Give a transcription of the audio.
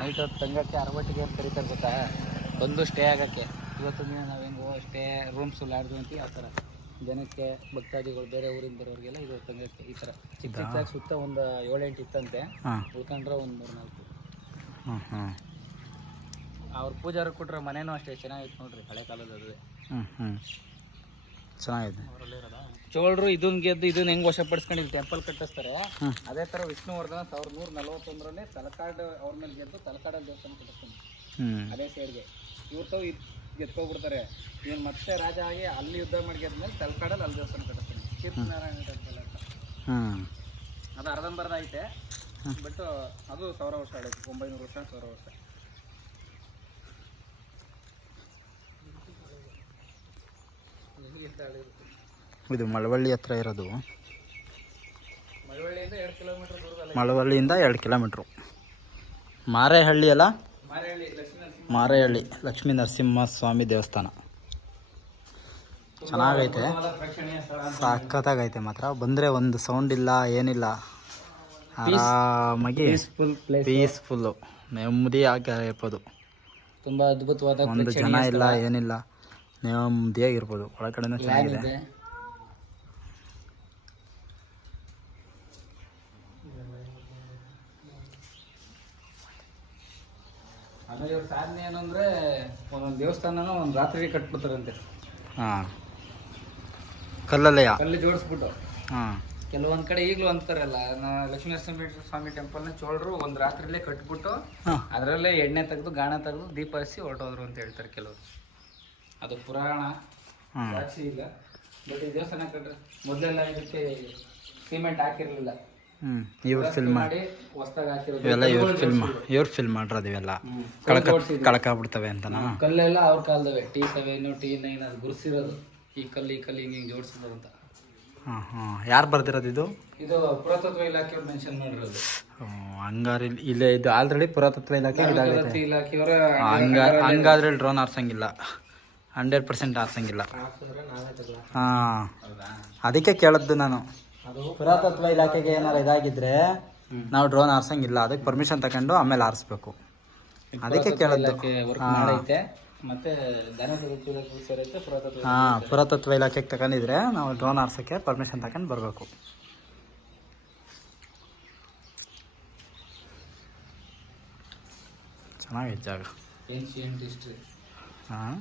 Night ಹೊತ್ತು ತಂಗಕ್ಕೆ ಅರವಟ್ಟಿಗೆ ಅಂತ ಕರಿತಾರೆ ಗೊತ್ತಾ? ಬಂದು ಸ್ಟೇ ಆಗೋಕ್ಕೆ. ಇವತ್ತು ದಿನ ನಾವು ಹೆಂಗೋ ಸ್ಟೇ ರೂಮ್ಸ್ ಲಾಡ್ದು ಅಂತ ಆ ಥರ. ಜನಕ್ಕೆ ಭಕ್ತಾದಿಗಳು ಬೇರೆ ಊರಿಂದ ಬರೋರಿಗೆಲ್ಲ ಇದು ತಂಗಕ್ಕೆ ಈ ಥರ. ಚಿಕ್ಕ ಚಿಕ್ಕದಾಗಿ ಸುತ್ತ ಒಂದು ಏಳೆಂಟು ಇತ್ತಂತೆ. ಹಾಂ. ಉಳ್ಕೊಂಡ್ರೆ ಒಂದು ಮೂರು ನಾಲ್ಕು. ಹ್ಞೂ ಹ್ಞೂ ಅವ್ರ ಪೂಜಾರು ಕೊಟ್ರೆ ಮನೇನೂ ಅಷ್ಟೇ. ಚೆನ್ನಾಗಿತ್ತು ನೋಡ್ರಿ ಹಳೆ ಕಾಲದ ಅದುವೆ. ಹ್ಞೂ ಹ್ಞೂ ಚೆನ್ನಾಗಿದೆ. ಚೋಳರು ಇದನ್ ಗೆದ್ದು ಇದನ್ನ ಹೆಂಗ್ ವಶಪಡಿಸ್ಕೊಂಡು ಇಲ್ಲಿ ಟೆಂಪಲ್ ಕಟ್ಟಿಸ್ತಾರೆ. ಅದೇ ತರ ವಿಷ್ಣುವರ್ಧನ ಸಾವಿರದ ನೂರ ನಲವತ್ತೊಂದರಲ್ಲಿ ತಲಕಾಡು ಅವ್ರ ಮೇಲೆ ಗೆದ್ದು ತಲಕಾಡಲ್ಲಿ ದೇವಸ್ಥಾನ ಕಟ್ಟಿಸ್ತಾನೆ ಅದೇ ಸೈಡ್ಗೆ ಇವತ್ತು ಇದು ಗೆದ್ಕೊಬಿಡ್ತಾರೆ. ಇವನು ಮತ್ತೆ ರಾಜ ಆಗಿ ಅಲ್ಲಿ ಯುದ್ಧ ಮಾಡಿ ಗೆದ್ಮೇಲೆ ತಲಕಾಡಲ್ಲಿ ಅಲ್ಲಿ ದೇವಸ್ಥಾನ ಕಟ್ಟಿಸ್ತಾನೆ. ಕೀರ್ತಿನಾರಾಯಣ ಟೆಂಪಲ್ ಅಂತ. ಅದು ಅರ್ಧಂಬರ್ಧ ಐತೆ. ಬಟ್ ಅದು ಸಾವಿರ ವರ್ಷ ಆಡೈತೆ ಒಂಬೈನೂರು ವರ್ಷ ಸಾವಿರ ವರ್ಷ. ಹಳೆದು? ಇದು ಮಳವಳ್ಳಿ ಹತ್ರ ಇರೋದು. ಮಳವಳ್ಳಿಯಿಂದ ಎರಡು ಕಿಲೋಮೀಟರ್ ಮಾರೇಹಳ್ಳಿ ಅಲ್ಲ? ಮಾರೇಹಳ್ಳಿ ಲಕ್ಷ್ಮೀ ನರಸಿಂಹ. ಸ್ವಾಮಿ ದೇವಸ್ಥಾನ. ಚೆನ್ನಾಗೈತೆ. ಸಖತ್ತಾಗೈತೆ ಮಾತ್ರ. ಬಂದರೆ ಒಂದು ಸೌಂಡ್ ಇಲ್ಲ ಏನಿಲ್ಲ. ಆರಾಮಾಗಿ ಪೀಸ್ಫುಲ್ಲು ನೆಮ್ಮದಿಯಾಗಿ ಇರ್ಬೋದು. ತುಂಬ ಅದ್ಭುತವಾದ ಒಂದು ಜನ ಇಲ್ಲ ಏನಿಲ್ಲ. ನೆಮ್ಮದಿಯಾಗಿರ್ಬೋದು. ಒಳಗಡೆ ಚೆನ್ನಾಗಿದೆ. ಆಮೇಲೆ ಇವ್ರ ಸಾಧನೆ ಏನಂದ್ರೆ ಒಂದೊಂದು ದೇವಸ್ಥಾನನ ಒಂದು ರಾತ್ರಿ ಕಟ್ಬಿಡ್ತಾರಂತೆ. ಹಾಂ. ಕಲ್ಲಲ್ಲಯ್ಯ. ಕಲ್ಲು ಜೋಡಿಸ್ಬಿಟ್ಟು. ಹಾಂ. ಕೆಲವೊಂದ್ ಕಡೆ ಈಗಲೂ ಅಂತಾರಲ್ಲ ನಾ- ಲಕ್ಷ್ಮೀ ನರಸಿಂಹ ಸ್ವಾಮಿ ಟೆಂಪಲ್ನ ಚೋಳರು ಒಂದು ರಾತ್ರಿಲೇ ಕಟ್ಬಿಟ್ಟು ಅದರಲ್ಲೇ ಎಣ್ಣೆ ತೆಗೆದು ಗಾಣ ತೆಗೆದು ದೀಪ ಹಚ್ಚಿ ಹೊರಟೋದ್ರು ಅಂತ ಹೇಳ್ತಾರೆ ಕೆಲವರು. ಅದು ಪುರಾಣ ಸಾಕ್ಷಿ ಇಲ್ಲ. ಬಟ್ ಈ ದೇವಸ್ಥಾನ ಕಟ್ರೆ ಮೊದಲೆಲ್ಲ ಇದಕ್ಕೆ ಸಿಮೆಂಟ್ ಹಾಕಿರ್ಲಿಲ್ಲ. ಹ್ಞೂ ಇವ್ರು ಫಿಲ್ಮ್ ಇವೆಲ್ಲ ಇವ್ರು ಫಿಲ್ಮ್ ಇವ್ರು ಫಿಲ್ಮ್ ಮಾಡಿರೋದು ಇವೆಲ್ಲ. ಕಳಕ ಕಳಕಾಗ್ಬಿಡ್ತವೆ ಅಂತನಾ? ಕಲ್ಲೆಲ್ಲ ಅವ್ರ ಕಾಲದವೆ. ಟಿ ಸೆವೆನ್ ಟಿ ನೈನ್ ಅದು ಗುರುಸಿರೋದು. ಈ ಕಲ್ಲು ಈ ಕಲ್ಲು ಹಿಂಗೆ ಹಿಂಗೆ ಜೋಡಿಸಿದ್ರು ಅಂತ. ಹಾಂ ಹಾಂ. ಯಾರು ಬರ್ದಿರೋದು ಇದು? ಇದು ಪುರಾತತ್ವ ಇಲಾಖೆಯವ್ರು ಮೆನ್ಷನ್ ಮಾಡಿರೋದು. ಹಂಗಾರೆ ಇಲ್ಲಿ- ಇದು ಆಲ್ರೆಡಿ ಪುರಾತತ್ವ ಇಲಾಖೆ ಇದಾಗೈತೆ. ಪುರಾತತ್ವ ಇಲಾಖೆಯವರ ಹಂಗ ಹಂಗಾದ್ರೆ ಡ್ರೋನ್ ಆರ್ಸಂಗಿಲ್ಲ. ಹಂಡ್ರೆಡ್ ಪರ್ಸೆಂಟ್ ಆರ್ಸಂಗಿಲ್ಲ. ಹಾಂ. ಅದಕ್ಕೆ ಕೇಳದ್ದು ನಾನು. ಪುರಾತತ್ವ ಇಲಾಖೆಗೆ ಏನಾರ ಇದಾಗಿದ್ರೆ ನಾವು ಡ್ರೋನ್ ಆರ್ಸಂಗಿಲ್ಲ. ಅದಕ್ಕೆ ಪರ್ಮಿಷನ್ ತಕೊಂಡು ಆಮೇಲೆ ಆರಿಸ್ಬೇಕು. ಅದಕ್ಕೆ ಕೇಳದ್ದು ಮತ್ತೆ ಪುರಾತತ್ವ ಹಾಂ ಪುರಾತತ್ವ ಇಲಾಖೆಗೆ ತಗೊಂಡಿದ್ರೆ ನಾವು ಡ್ರೋನ್ ಆರ್ಸೋಕ್ಕೆ ಪರ್ಮಿಷನ್ ತಕೊಂಡು ಬರಬೇಕು. ಚೆನ್ನಾಗಿ ಜಾಗ. ಹಾಂ.